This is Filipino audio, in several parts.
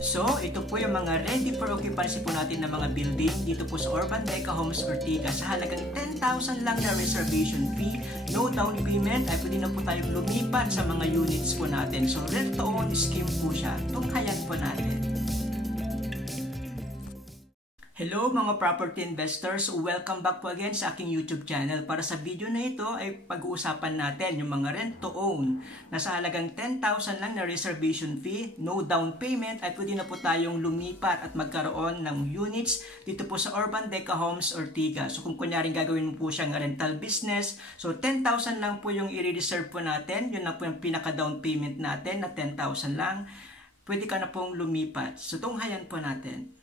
So, ito po yung mga ready for occupancy po natin na mga building dito po sa Urban Deca Homes Ortigas sa halagang 10,000 lang na reservation fee, no down payment, ay pwede na po tayong lumipat sa mga units po natin. So, rent to own scheme po siya. Tunghayan po natin. Hello mga property investors, welcome back po again sa aking YouTube channel. Para sa video na ito ay pag-uusapan natin yung mga rent to own na sa halagang 10,000 lang na reservation fee, no down payment, ay pwede na po tayong lumipat at magkaroon ng units dito po sa Urban Deca Homes Ortigas. So kung kunyaring gagawin mo po siyang rental business, so 10,000 lang po yung i-reserve po natin, yun lang po yung pinaka down payment natin na 10,000 lang, pwede ka na pong lumipat. So tunghayan po natin.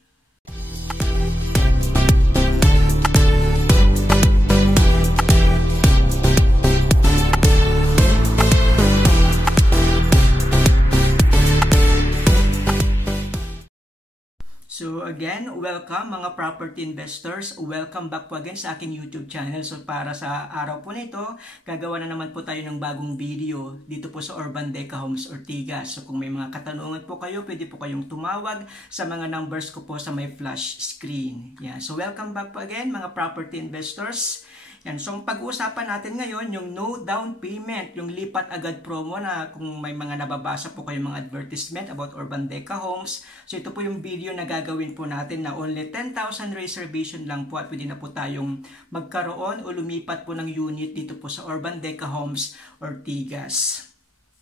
So again, welcome mga property investors. Welcome back po again sa aking YouTube channel. So para sa araw po nito, gagawa na naman po tayo ng bagong video dito po sa Urban Deca Homes Ortigas. So kung may mga katanungan po kayo, pwede po kayong tumawag sa mga numbers ko po sa may flash screen. Yeah. So welcome back po again mga property investors. Yan. So, pag-uusapan natin ngayon yung no down payment, yung lipat agad promo na kung may mga nababasa po kayong mga advertisement about Urban Deca Homes. So, ito po yung video na gagawin po natin na only 10,000 reservation lang po at pwede na po tayong magkaroon o lumipat po ng unit dito po sa Urban Deca Homes Ortigas.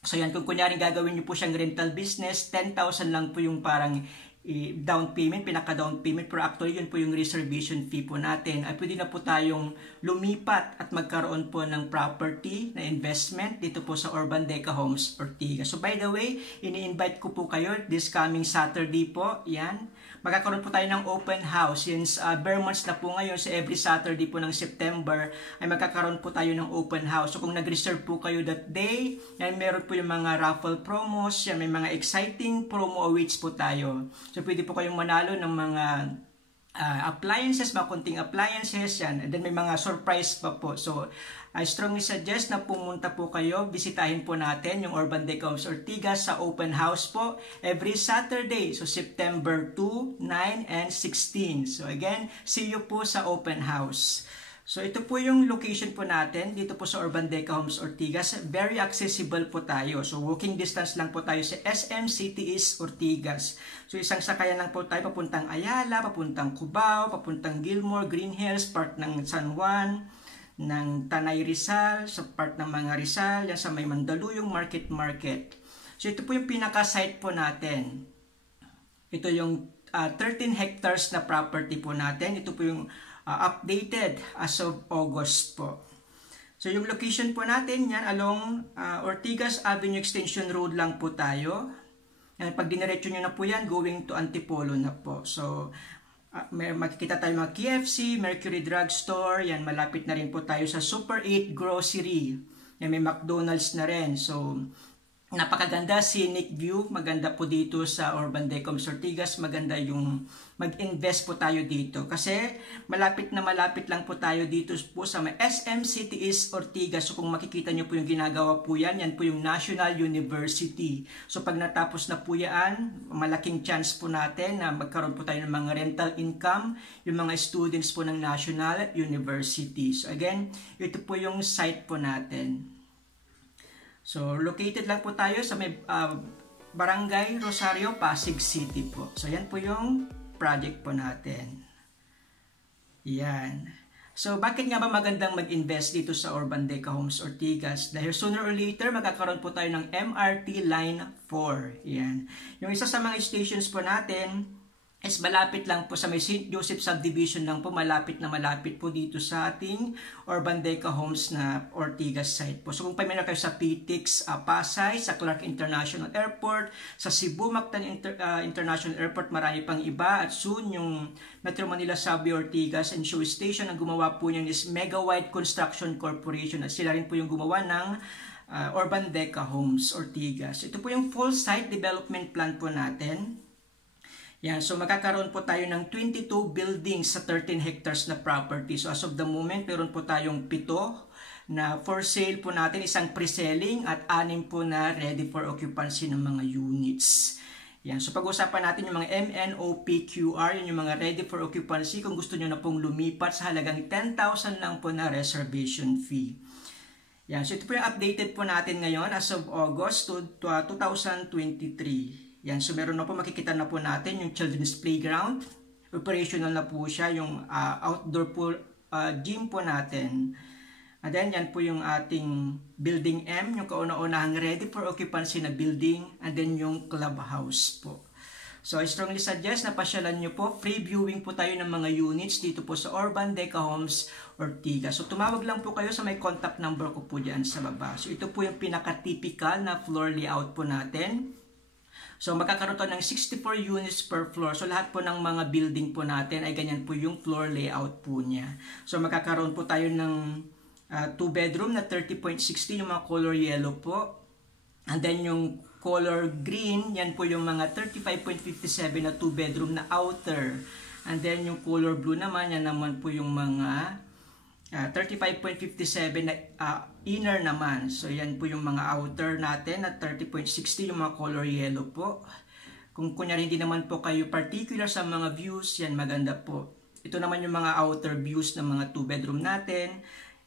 So, yan. Kung kunyaring gagawin nyo po siyang rental business, 10,000 lang po yung parang down payment, pinaka-down payment, pero actually yun po yung reservation fee po natin. Ay pwede na po tayong lumipat at magkaroon po ng property na investment dito po sa Urban Deca Homes Ortigas. So by the way, ini-invite ko po kayo this coming Saturday po, yan. Magkakaroon po tayo ng open house. Since bare months na po ngayon, sa every Saturday po ng September, ay magkakaroon po tayo ng open house. So kung nag-reserve po kayo that day, yan, meron po yung mga raffle promos, yan, may mga exciting promo awaits po tayo. So pwede po kayong manalo ng mga appliances, mga konting appliances, yan. And then may mga surprise pa po. So I strongly suggest na pumunta po kayo, bisitahin po natin yung Urban Deca Homes Ortigas sa open house po every Saturday. So September 2, 9, and 16. So again, see you po sa open house. So ito po yung location po natin dito po sa Urban Deca Homes Ortigas. Very accessible po tayo. So walking distance lang po tayo sa SM City East Ortigas. So isang sakayan lang po tayo papuntang Ayala, papuntang Cubao, papuntang Gilmore, Green Hills, part ng San Juan, ng Tanay Rizal, sa part ng mga Rizal, yan sa may Mandaluyong Market. So ito po yung pinaka-site po natin. Ito yung 13 hectares na property po natin. Ito po yung updated as of August po. So yung location po natin yan along Ortigas Avenue Extension Road lang po tayo. Yan, pag diniretso nyo na po yan, going to Antipolo na po. So may makikita tayo mga KFC, Mercury Drugstore, yan malapit na rin po tayo sa Super 8 Grocery. Yan, may McDonald's na rin. So napakaganda, scenic view, maganda po dito sa Urban Deca Homes Ortigas, maganda yung mag-invest po tayo dito kasi malapit lang po tayo dito po sa may SM City East Ortigas. So kung makikita nyo po yung ginagawa po yan, yan po yung National University. So pag natapos na po yan, malaking chance po natin na magkaroon po tayo ng mga rental income, yung mga students po ng National University. So again, ito po yung site po natin. So, located lang po tayo sa may Barangay Rosario, Pasig City po. So, yan po yung project po natin. Yan. So, bakit nga ba magandang mag-invest dito sa Urban Deca Homes Ortigas? Dahil sooner or later, magkakaroon po tayo ng MRT Line 4. Yan. Yung isa sa mga stations po natin is malapit lang po sa may St. Joseph Subdivision lang po, malapit po dito sa ating Urban Deca Homes na Ortigas site po. So kung pamilya kayo sa PTX Pasay, sa Clark International Airport, sa Cebu Mactan International Airport, marami pang iba, at soon yung Metro Manila Subway Ortigas and Show Station, ang gumawa po niyan is Mega White Construction Corporation, at sila rin po yung gumawa ng Urban Deca Homes Ortigas. Ito po yung full site development plan po natin. Yan, so magkakaroon po tayo ng 22 buildings sa 13 hectares na property. So as of the moment, meron po tayong 7 na for sale po natin, isang pre-selling at 6 po na ready for occupancy ng mga units. Yan. So pag-usapan natin yung mga MNOPQR, yun yung mga ready for occupancy kung gusto nyo na pong lumipat sa halagang 10,000 lang po na reservation fee. Yan. So ito po yung updated po natin ngayon as of August 2023. Yan. So meron na po, makikita na po natin yung children's playground. Operational na po siya, yung outdoor pool, gym po natin. And then, yan po yung ating building M, yung kauna-unahang ready for occupancy na building, and then yung clubhouse po. So, I strongly suggest na pasyalan nyo po. Free viewing po tayo ng mga units dito po sa Urban Deca Homes, Ortigas. So, tumawag lang po kayo sa may contact number ko po dyan sa baba. So, ito po yung pinaka-typical na floor layout po natin. So, magkakaroon to ng 64 units per floor. So, lahat po ng mga building po natin ay ganyan po yung floor layout po niya. So, magkakaroon po tayo ng 2 bedroom na 30.60 yung mga color yellow po. And then yung color green, yan po yung mga 35.57 na 2 bedroom na outer. And then yung color blue naman, yan naman po yung mga 35.57 na inner naman. So yan po yung mga outer natin na 30.60 yung mga color yellow po. Kung kunyari hindi naman po kayo particular sa mga views, yan maganda po. Ito naman yung mga outer views ng mga 2 bedroom natin.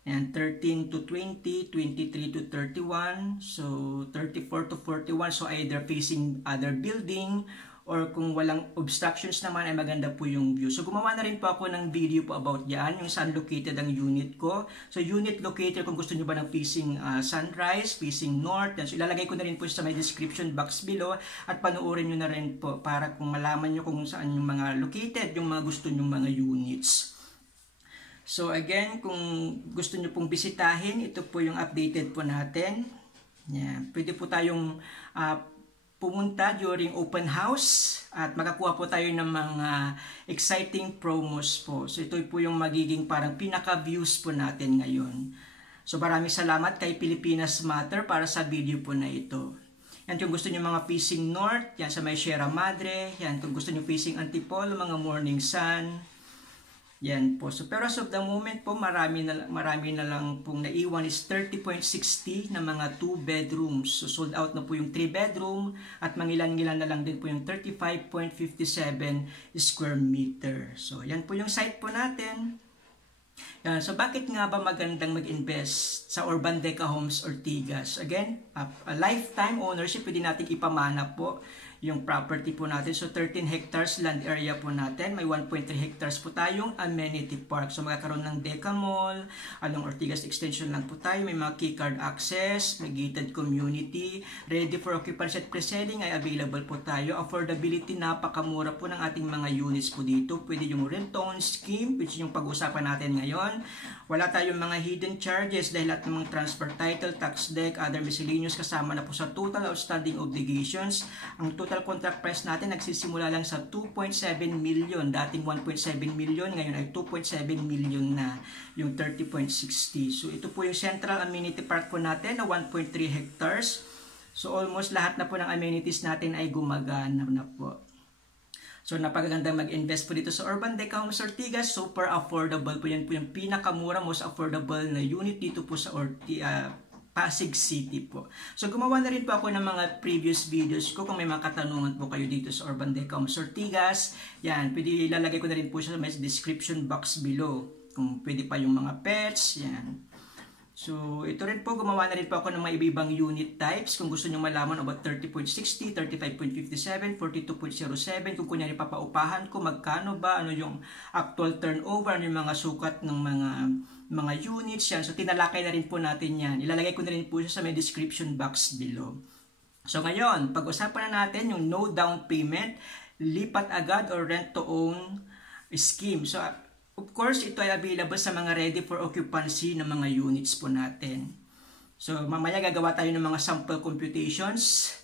And 13 to 20, 23 to 31, so 34 to 41, so either facing other building or kung walang obstructions naman ay maganda po yung view. So gumawa na rin po ako ng video po about yan, yung saan located ang unit ko. So unit located kung gusto nyo ba ng facing sunrise, facing north. So ilalagay ko na rin po sa may description box below at panoorin nyo na rin po para kung malaman nyo kung saan yung mga located, yung mga gusto nyong mga units. So again, kung gusto nyo pong bisitahin, ito po yung updated po natin. Yeah. Pwede po tayong pumunta during open house at makakuha po tayo ng mga exciting promos po. So ito po yung magiging parang pinaka-views po natin ngayon. So maraming salamat kay Pilipinas Matter para sa video po na ito. Yan kung gusto nyo mga facing north, yan sa may Sierra Madre, yan kung gusto nyo facing Antipolo, mga morning sun. Yan po. So, pero as of the moment po, marami na lang pong naiwan is 30.60 na mga 2 bedrooms. So, sold out na po yung 3 bedroom at mangilan-ngilan na lang din po yung 35.57 square meter. So, yan po yung site po natin. Yan. So, bakit nga ba magandang mag-invest sa Urban Deca Homes Ortigas? Again, a lifetime ownership, pwede natin ipamana po yung property po natin. So 13 hectares land area po natin. May 1.3 hectares po tayong amenity park. So magkakaroon ng Deca Mall, along Ortigas Extension lang po tayo. May mga keycard access, may gated community, ready for occupancy at pre-selling ay available po tayo. Affordability, napakamura po ng ating mga units po dito. Pwede yung rent-to-own scheme, which yung pag-usapan natin ngayon. Wala tayong mga hidden charges dahil lahat ng mga transfer title, tax deck, other miscellaneous kasama na po sa total outstanding obligations. Ang total contract price natin nagsisimula lang sa 2.7 million. Dating 1.7 million, ngayon ay 2.7 million na yung 30.60. So ito po yung central amenity park po natin na 1.3 hectares. So almost lahat na po ng amenities natin ay gumagana na po. So napakagandang mag-invest po dito sa Urban Deca Homes Ortigas. Super affordable po yan po yung pinakamura, most affordable na unit dito po sa Pasig City po. So gumawa na rin po ako ng mga previous videos ko. Kung may mga katanungan po kayo dito sa Urban Deca Homes Ortigas, yan, pwede ilalagay ko na rin po siya sa may description box below. Kung pwede pa yung mga pets, yan. So ito rin po, gumawa na rin po ako ng mga ibang unit types. Kung gusto nyo malaman about 30.60, 35.57, 42.07, kung kunyari papaupahan ko, magkano ba, ano yung actual turnover, ano yung mga sukat ng mga units yan. So tinalakay na rin po natin yan. Ilalagay ko na rin po siya sa may description box below. So ngayon, pag-usapan na natin yung no down payment, lipat agad or rent to own scheme. So of course, ito ay available sa mga ready for occupancy ng mga units po natin. So mamaya gagawa tayo ng mga sample computations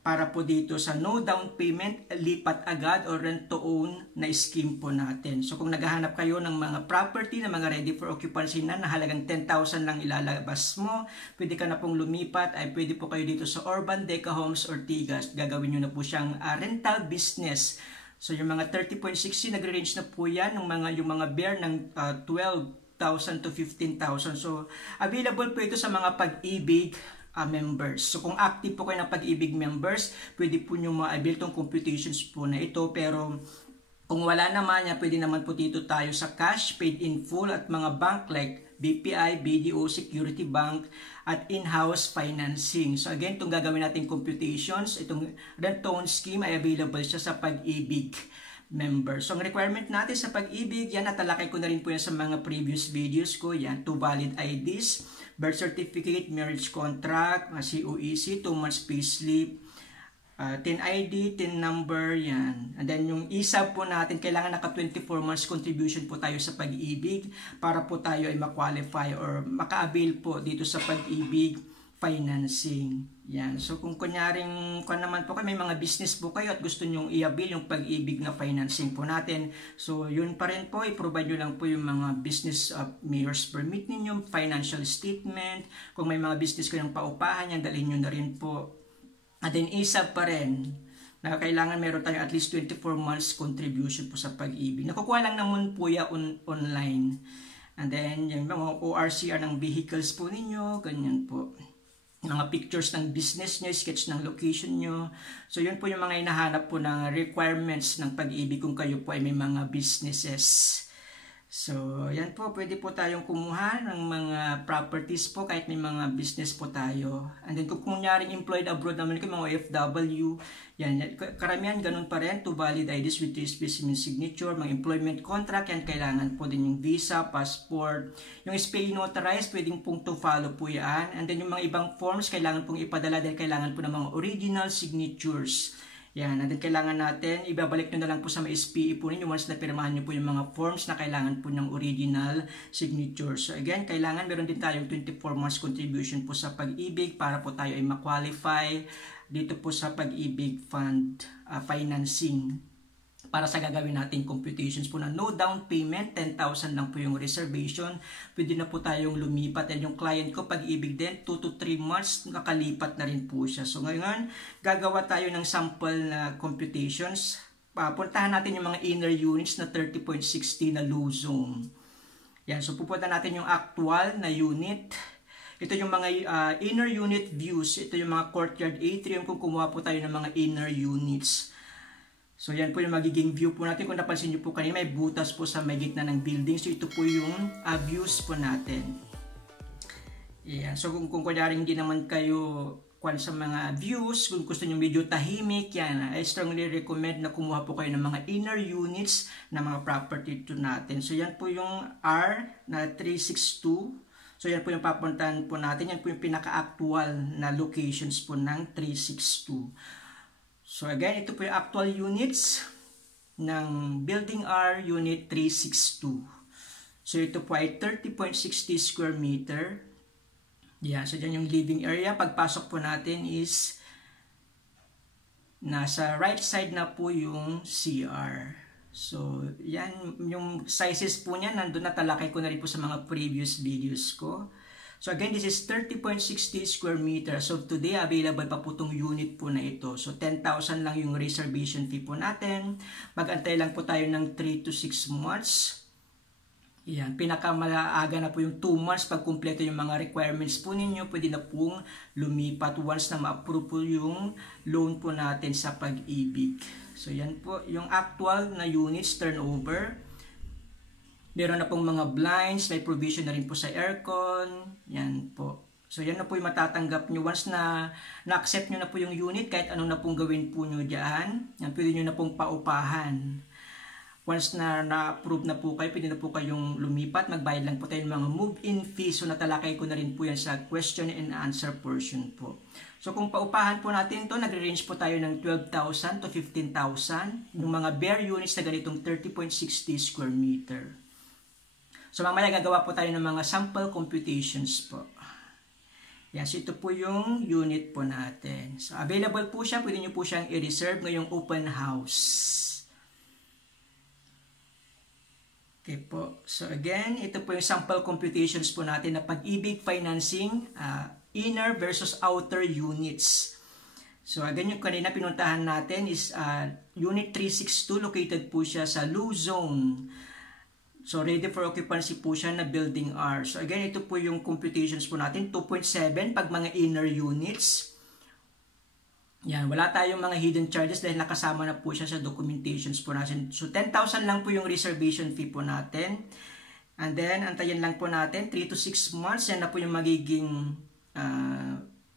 para po dito sa no down payment, lipat agad o rent to own na scheme po natin. So kung naghahanap kayo ng mga property na mga ready for occupancy na halagang 10,000 lang ilalabas mo, pwede ka na pong lumipat, ay pwede po kayo dito sa Urban Deca Homes Ortigas. Gagawin nyo na po siyang rental business. So yung mga 30.60 nagre-range na po yan yung mga bare ng 12,000 to 15,000. So available po ito sa mga Pag-ibig, members. So kung active po kayo ng Pag-ibig members, pwede po nyo ma-avail tong computations po na ito. Pero kung wala naman yan, pwede naman po dito tayo sa cash, paid in full at mga bank like BPI, BDO, Security Bank at in-house financing. So again, itong gagawin natin computations, itong rent tone scheme ay available siya sa Pag-ibig member. So ang requirement natin sa Pag-ibig, yan natalakay ko na rin po yan sa mga previous videos ko. Yan, 2 valid IDs, birth certificate, marriage contract, COEC, 2 months payslip, 10 ID, 10 number, yan. And then yung ESAB po natin, kailangan naka 24 months contribution po tayo sa Pag-ibig para po tayo ay ma-qualify or maka-avail po dito sa Pag-ibig financing. Yan. So kung kunyaring naman po kayo, may mga business po kayo at gusto nyong i-avail yung Pag-ibig na financing po natin. So yun pa rin po, i-provide nyo lang po yung mga business mayor's permit ninyo, financial statement. Kung may mga business kayong paupahan yan, dalhin nyo na rin po. At then ESAB pa rin, na kailangan meron tayo at least 24 months contribution po sa Pag-ibig. Nakukuha lang naman po yan online. And then yung mga ORCR ng vehicles po ninyo, ganyan po. Mga pictures ng business nyo, sketch ng location nyo. So yun po yung mga hinahanap po ng requirements ng Pag-ibig kung kayo po ay may mga businesses. So yan po, pwede po tayong kumuha ng mga properties po kahit may mga business po tayo. And then kung kunyaring employed abroad naman kayo, mga OFW, yan, karamihan ganun pa rin, 2 valid IDs with 3 specimen signature, mga employment contract, yan kailangan po din yung visa, passport, yung SPA notarized, pwedeng pong to follow po yan. And then yung mga ibang forms, kailangan pong ipadala dahil kailangan po ng mga original signatures. Yan, and then kailangan natin, ibabalik nyo na lang po sa may SPE po ninyo once na pirmahan nyo po yung mga forms na kailangan po ng original signature. So again, kailangan meron din tayong 24 months contribution po sa Pag-ibig para po tayo ay ma-qualify dito po sa Pag-ibig Fund financing para sa gagawin nating computations po na no down payment, 10,000 lang po yung reservation. Pwede na po tayong lumipat. And yung client ko, Pag-ibig din, 2 to 3 months, nakalipat na rin po siya. So ngayon, gagawa tayo ng sample na computations. Puntahan natin yung mga inner units na 30.60 na Luzon. Yan, so pupunta natin yung actual na unit. Ito yung mga inner unit views. Ito yung mga courtyard atrium kung kumuha po tayo ng mga inner units. So yan po yung magiging view po natin. Kung napansin nyo po kanina, may butas po sa may gitna ng building. So ito po yung views po natin. Yan. So kung kunyaring hindi naman kayo sa mga views, kung gusto nyo medyo tahimik, yan, I strongly recommend na kumuha po kayo ng mga inner units na mga property to natin. So yan po yung R na 362. So yan po yung papuntahan po natin. Yan po yung pinaka-actual na locations po ng 362. So again, ito po yung actual units ng Building R Unit 362. So ito po ay 30.60 square meter. Yeah, so dyan yung living area. Pagpasok po natin is nasa right side na po yung CR. So yan, yung sizes po niya, nandun natalakay ko na rin po sa mga previous videos ko. So again, this is 30.60 square meters. So today, available pa po itong unit po na ito. So 10,000 lang yung reservation fee po natin. Mag-antay lang po tayo ng 3 to 6 months. Yan, pinakamaaga na po yung 2 months pag kumpleto yung mga requirements po ninyo. Pwede na pong lumipat once na ma-approve po yung loan po natin sa Pag-ibig. So yan po, yung actual na units turnover. Meron na pong mga blinds, may provision na rin po sa aircon. Yan po. So yan na po yung matatanggap nyo. Once na na-accept nyo na po yung unit, kahit anong na pong gawin po nyo dyan, yan, pwede nyo na pong paupahan. Once na na-approve na po kayo, pwede na po kayong lumipat. Magbayad lang po tayo ng mga move-in fees. So natalakay ko na rin po yan sa question and answer portion po. So kung paupahan po natin to, nagre-range po tayo ng 12,000 to 15,000. Yung mga bare units na ganitong 30.60 square meter. So mamaya gagawa po tayo ng mga sample computations po. Yan, so ito po yung unit po natin. So available po siya, pwede nyo po siyang i-reserve ngayong open house. Okay po. So again, ito po yung sample computations po natin na Pag-ibig financing, inner versus outer units. So again, yung kanina pinuntahan natin is unit 362, located po siya sa Luzon. So, ready for occupancy po siya na building R. So, again, ito po yung computations po natin. 2.7 pag mga inner units. Yan, wala tayong mga hidden charges dahil nakasama na po siya sa documentations po natin. So, 10,000 lang po yung reservation fee po natin. And then, antayin lang po natin, 3 to 6 months. Yan na po yung magiging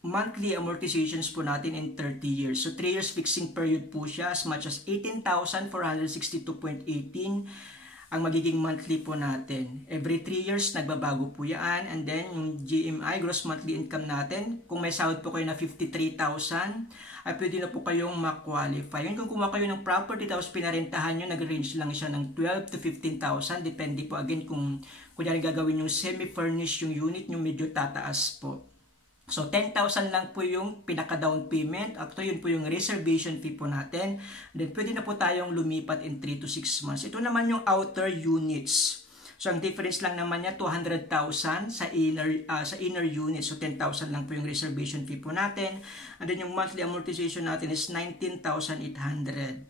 monthly amortizations po natin in 30 years. So, 3 years fixing period po siya as much as 18,462.18 ang magiging monthly po natin. Every 3 years, nagbabago po yan. And then, yung GMI, gross monthly income natin, kung may sahod po kayo na 53,000, ay pwede na po kayong ma-qualify. Yun, kung kumuha kayo ng property, tapos pinarentahan nyo, nag-range lang siya ng 12 to 15,000. Depende po, again, kung kunyari gagawin yung semi-furnished yung unit nyo, medyo tataas po. So, 10,000 lang po yung pinaka-down payment. Actually, yun po yung reservation fee po natin. Then, pwede na po tayong lumipat in 3 to 6 months. Ito naman yung outer units. So, ang difference lang naman niya, 200,000 sa inner units. So, 10,000 lang po yung reservation fee po natin. And then, yung monthly amortization natin is 19,800.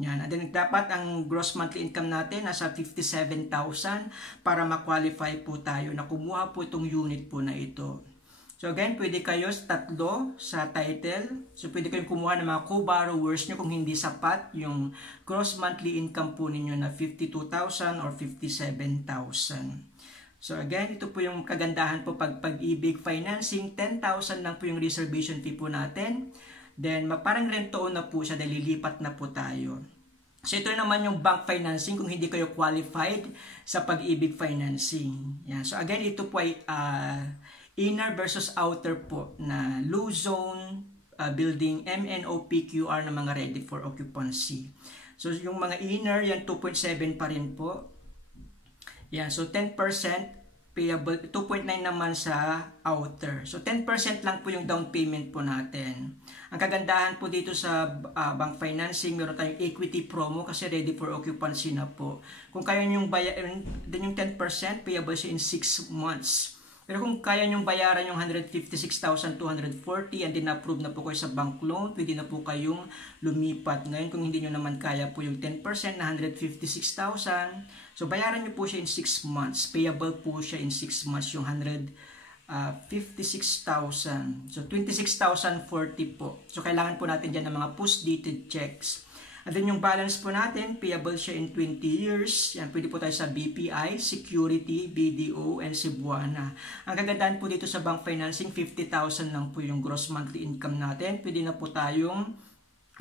Yan. And then, dapat ang gross monthly income natin nasa 57,000 para ma-qualify po tayo na kumuha po itong unit po na ito. So again, pwede kayo tatlo sa title. So pwede kayong kumuha ng mga co-borrowers nyo kung hindi sapat yung gross monthly income po ninyo na 52,000 or 57,000. So again, ito po yung kagandahan po pag-ibig financing. 10,000 lang po yung reservation fee po natin. Then parang rent-to-own na po siya dahil lilipat na po tayo. So ito naman yung bank financing kung hindi kayo qualified sa pag-ibig financing. Yan. So again, ito po ay inner versus outer po na low zone building MNOPQR na mga ready for occupancy. So yung mga inner, yan 2.7 pa rin po. Yan, so 10% payable, 2.9 naman sa outer. So 10% lang po yung down payment po natin. Ang kagandahan po dito sa bank financing, meron tayong equity promo kasi ready for occupancy na po. Kung kaya yung bayaran, din yung 10% payable siya in 6 months. Pero kung kaya nyong bayaran yung 156,240 and then approve na po kayo sa bank loan, pwede na po kayong lumipat. Ngayon, kung hindi nyo naman kaya po yung 10% na 156,000, so bayaran nyo po siya in 6 months. Payable po siya in 6 months yung 156,000. So 26,040 po. So kailangan po natin dyan ng mga post-dated checks. And then yung balance po natin, payable siya in 20 years. Yan, pwede po tayo sa BPI, Security, BDO, and Cebuana. Ang kagandahan po dito sa bank financing, 50,000 lang po yung gross monthly income natin. Pwede na po tayong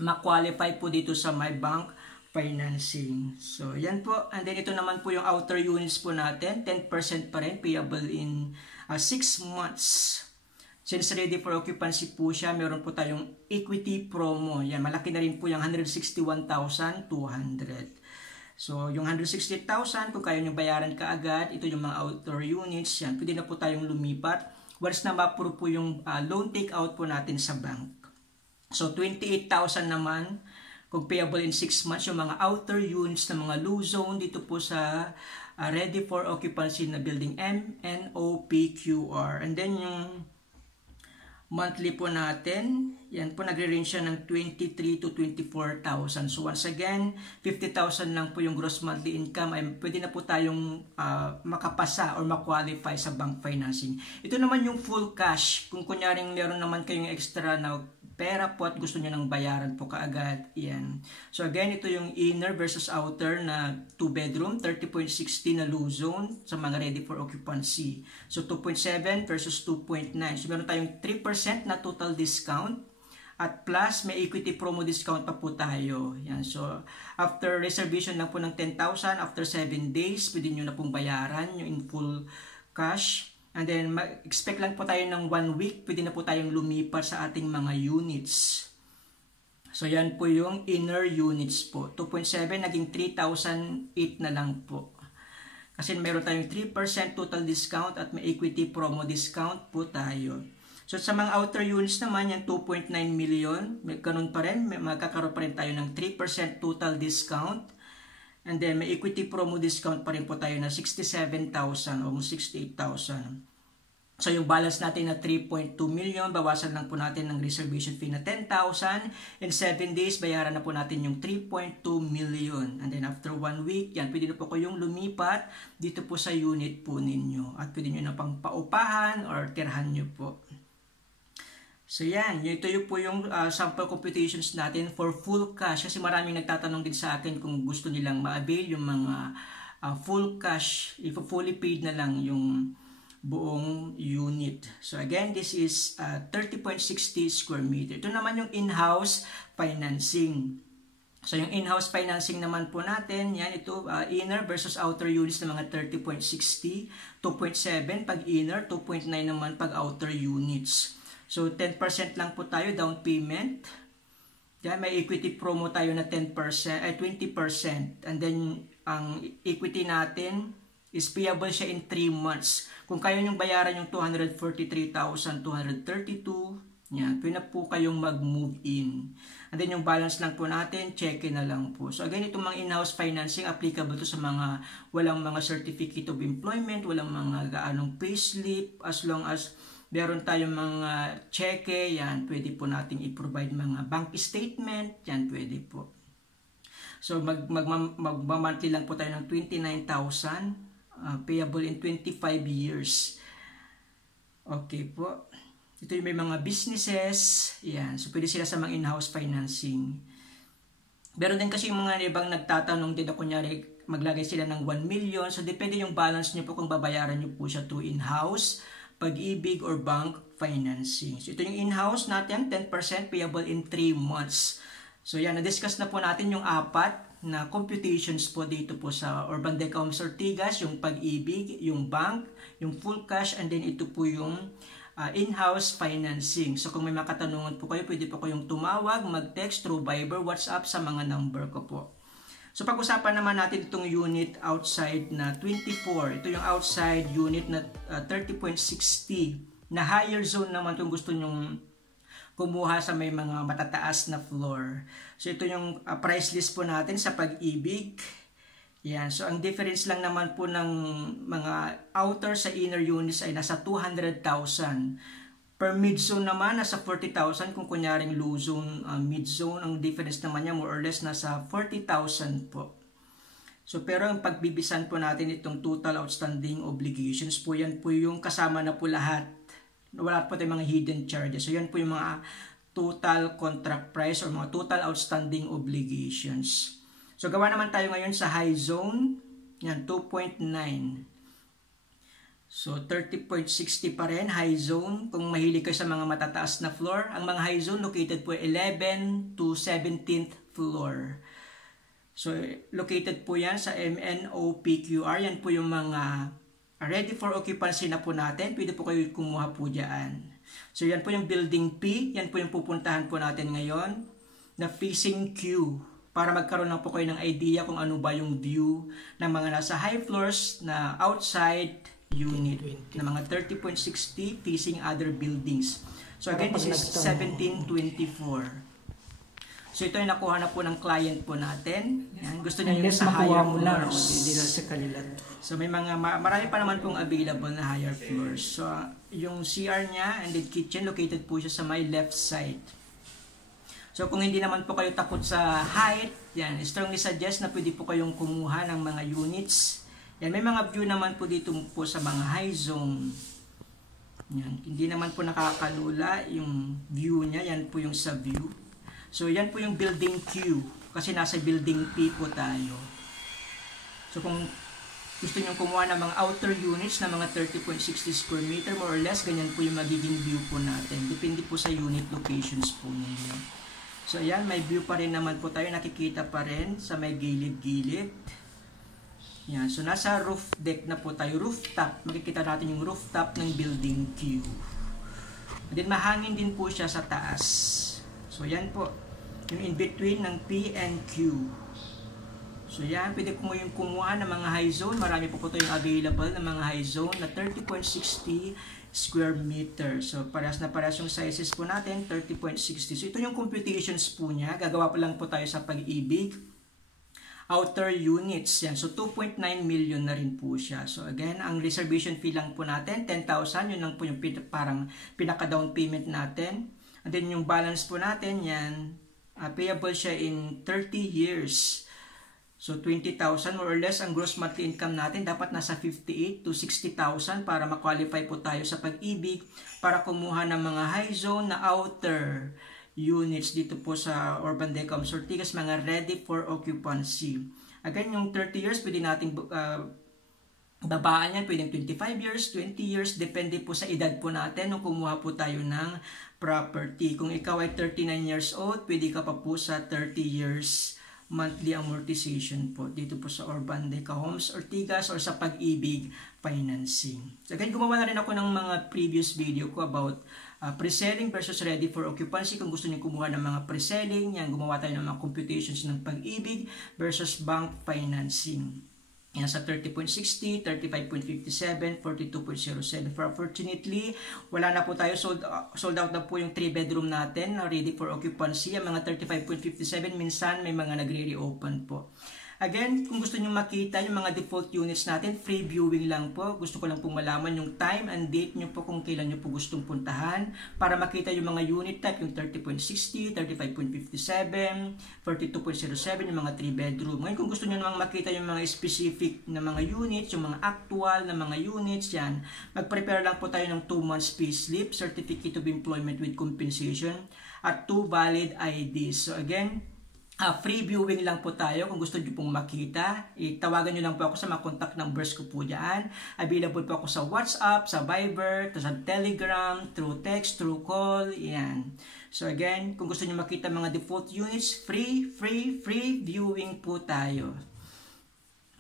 ma-qualify po dito sa My Bank Financing. So, yan po. And then ito naman po yung outer units po natin. 10% pa rin, payable in 6 months. Since ready for occupancy po siya, meron po tayong equity promo. Yan, malaki na rin po yung 161,200. So, yung 160,000, kung kaya nyo bayaran kaagad, ito yung mga outer units. Yan, pwede na po tayong lumipat. Once na ma-approve po yung loan take-out po natin sa bank. So, 28,000 naman, kung payable in 6 months, yung mga outer units na mga low zone dito po sa ready for occupancy na building MNOPQR. And then yung monthly po natin, yan po nagre-range siya ng 23 to 24,000. So once again, 50,000 lang po yung gross monthly income. Ay pwede na po tayong makapasa or ma-qualify sa bank financing. Ito naman yung full cash. Kung kunyaring meron naman kayong extra na pera po at gusto nyo ng bayaran po kaagad. Yan. So again, ito yung inner versus outer na 2-bedroom, 30.60 na low zone sa mga ready for occupancy. So 2.7 versus 2.9. So meron tayong 3% na total discount. At plus, may equity promo discount pa po tayo. Yan. So after reservation lang po ng 10,000, after 7 days, pwede nyo na pong bayaran yung in full cash. And then, expect lang po tayo ng 1 week, pwede na po tayong lumipat sa ating mga units. So, yan po yung inner units po. 2.7, naging 3,008 na lang po. Kasi meron tayong 3% total discount at may equity promo discount po tayo. So, sa mga outer units naman, yan 2.9 million. Ganun pa rin, magkakaroon pa rin tayo ng 3% total discount. And then, may equity promo discount pa rin po tayo na 67,000 o 68,000. So yung balance natin na 3.2 million, bawasan lang po natin ng reservation fee na 10,000. In 7 days, bayaran na po natin yung 3.2 million. And then after 1 week, yan, pwede na po kayong lumipat dito po sa unit po ninyo. At pwede nyo na pang paupahan or tirhan nyo po. So yan, ito yung po yung sample computations natin for full cash. Kasi maraming nagtatanong din sa akin kung gusto nilang ma-avail yung mga full cash, if fully paid na lang yung buong unit. So again, this is 30.60 square meter. Ito naman yung in-house financing. So yung in-house financing naman po natin, yan ito, inner versus outer units na mga 30.60, 2.7 pag inner, 2.9 naman pag outer units. So 10% lang po tayo down payment. Yan, may equity promo tayo na 10%, 20%. And then ang equity natin is payable siya in 3 months. Kung kayo yung bayaran yung 243,232, yan, pwede na po kayong mag-move in. And then yung balance lang po natin, check-in na lang po. So again, itong mga in-house financing, applicable to sa mga walang mga certificate of employment, walang mga gaanong payslip, as long as meron tayong mga cheque, yan, pwede po nating i-provide mga bank statement, yan, pwede po. So mag-monthly lang po tayo ng 29,000. Payable in 25 years. Okay po. Ito yung may mga businesses. Yan. So, pwede sila sa mga in-house financing. Meron din kasi yung mga ibang nagtatanong din na kunyari maglagay sila ng 1 million. So, depende yung balance nyo po kung babayaran nyo po siya to in-house, pag-ibig, or bank financing. So, ito yung in-house natin, 10% payable in 3 months. So, yan. Na-discuss na po natin yung apat na computations po dito po sa Urban Decom Ortigas, yung pag-ibig, yung bank, yung full cash, and then ito po yung in-house financing. So kung may makatanungan po kayo, pwede po kayong tumawag, mag-text through Viber, WhatsApp sa mga number ko po. So pag-usapan naman natin itong unit outside na 24. Ito yung outside unit na 30.60 na higher zone naman kung gusto nyong kumuha sa may mga matataas na floor. So ito yung price list po natin sa pag-ibig. Yan. So ang difference lang naman po ng mga outer sa inner units ay nasa 200,000. Per mid-zone naman, nasa 40,000. Kung kunyaring low zone, mid-zone, ang difference naman niya more or less nasa 40,000 po. So pero ang pagbibisan po natin itong total outstanding obligations po, yan po yung kasama na po lahat. Wala po tayong mga hidden charges. So yan po yung mga total contract price or mga total outstanding obligations. So gawa naman tayo ngayon sa high zone. Yan, 2.9. So 30.60 pa rin, high zone. Kung mahilig kayo sa mga matataas na floor, ang mga high zone located po 11 to 17th floor. So located po yan sa MNOPQR. Yan po yung mga ready for occupancy na po natin. Pwede po kayo kumuha po dyan. So yan po yung building P. Yan po yung pupuntahan po natin ngayon na facing Q. Para magkaroon lang po kayo ng idea kung ano ba yung view ng mga nasa high floors na outside unit na mga 30.60 facing other buildings. So again, this is 1724. So ito yung nakuha na po ng client po natin. Yan, gusto niya yung sa higher floors. Sa kanila. So may mga marami pa naman pong available na higher floors. So yung CR niya and the kitchen located po siya sa my left side. So kung hindi naman po kayo takot sa height, yan, strongly suggest na pwede po kayong kumuha ng mga units. Yan, may mga view naman po dito po sa mga high zone. Yan, hindi naman po nakakalula yung view niya. Yan po yung sa view. So yan po yung building Q kasi nasa building P po tayo. So kung gusto niyo kumuha ng mga outer units na mga 30.60 square meter more or less, ganyan po yung magiging view po natin. Depende po sa unit locations po ninyo. So ayan, may view pa rin naman po tayo, nakikita pa rin sa may gilid-gilid. Yan, so nasa roof deck na po tayo, rooftop. Makikita natin yung rooftop ng building Q. And then mahangin din po siya sa taas. So yan po, yung in between ng P and Q. So yan, pwede po yung kumuha ng mga high zone. Marami po ito yung available ng mga high zone na 30.60 square meter. So parehas na parehas yung sizes po natin, 30.60. So ito yung computations po niya. Gagawa pa lang po tayo sa pag-ibig. outer units. Yan. So 2.9 million na rin po siya. So again, ang reservation fee lang po natin, 10,000. Yun lang po yung parang pinaka-down payment natin. And then yung balance po natin, yan, payable siya in 30 years. So 20,000 more or less ang gross monthly income natin dapat nasa 58 to 60,000 para ma-qualify po tayo sa Pag-ibig para kumuha ng mga high zone na outer units dito po sa Urban Decom Ortigas, mga ready for occupancy. Again, yung 30 years pwede nating babaan yan, pwedeng 25 years, 20 years, depende po sa edad po natin nung kumuha po tayo ng property. Kung ikaw ay 39 years old, pwede ka pa po sa 30 years monthly amortization po dito po sa Urban Deca Homes Ortigas or sa Pag-ibig financing. So again, gumawa na rin ako ng mga previous video ko about pre-selling versus ready for occupancy. Kung gusto niyo kumuha ng mga pre-selling, yan, gumawa tayo ng mga computations ng Pag-ibig versus bank financing. Yan sa 30.60, 35.57, 42.07. For unfortunately, wala na po tayo. Sold out na po yung 3-bedroom natin na ready for occupancy. Ang mga 35.57, minsan may mga nagre-reopen po. Again, kung gusto nyo makita yung mga default units natin, free viewing lang po. Gusto ko lang pong malaman yung time and date nyo po kung kailan nyo po gustong puntahan para makita yung mga unit type, yung 30.60, 35.57, 42.07, yung mga 3-bedroom. Ngayon, kung gusto nyo namang makita yung mga specific na mga units, yung mga actual na mga units, yan, mag-prepare lang po tayo ng 2 months payslip, Certificate of Employment with Compensation, at 2 valid IDs. So again, free viewing lang po tayo. Kung gusto nyo pong makita, tawagan nyo lang po ako sa mga contact numbers ko po dyan. Available po ako sa WhatsApp, sa Viber, sa Telegram, through text, through call, yan. So again, kung gusto nyo makita mga default units, free viewing po tayo.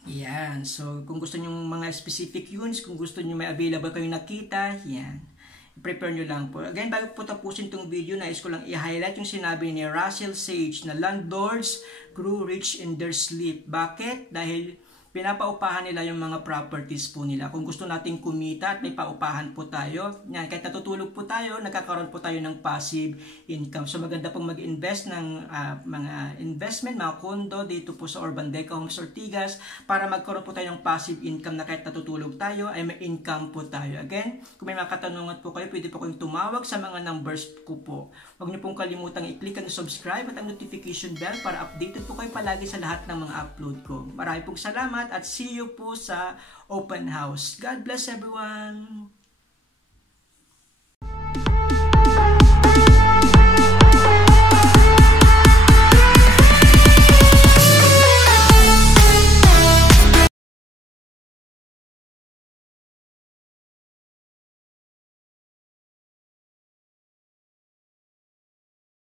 Yan. So kung gusto nyo mga specific units, kung gusto nyo may available kayong nakita, yan. Prepare nyo lang po. Again, bago po tapusin itong video, nais ko lang i-highlight yung sinabi ni Russell Sage na landlords grew rich in their sleep. Bakit? Dahil pinapaupahan nila yung mga properties po nila. Kung gusto nating kumita at may paupahan po tayo, yan, kahit natutulog po tayo, nagkakaroon po tayo ng passive income. So maganda pong mag-invest ng mga investment, mga condo dito po sa Urban Deca Homes Ortigas para magkaroon po tayo ng passive income na kahit natutulog tayo ay may income po tayo. Again, kung may mga katanungan po kayo, pwede po kayong tumawag sa mga numbers ko po. Huwag niyo pong kalimutang i-click ang subscribe at ang notification bell para updated po kayo palagi sa lahat ng mga upload ko. Marami pong salamat at see you po sa open house. God bless everyone!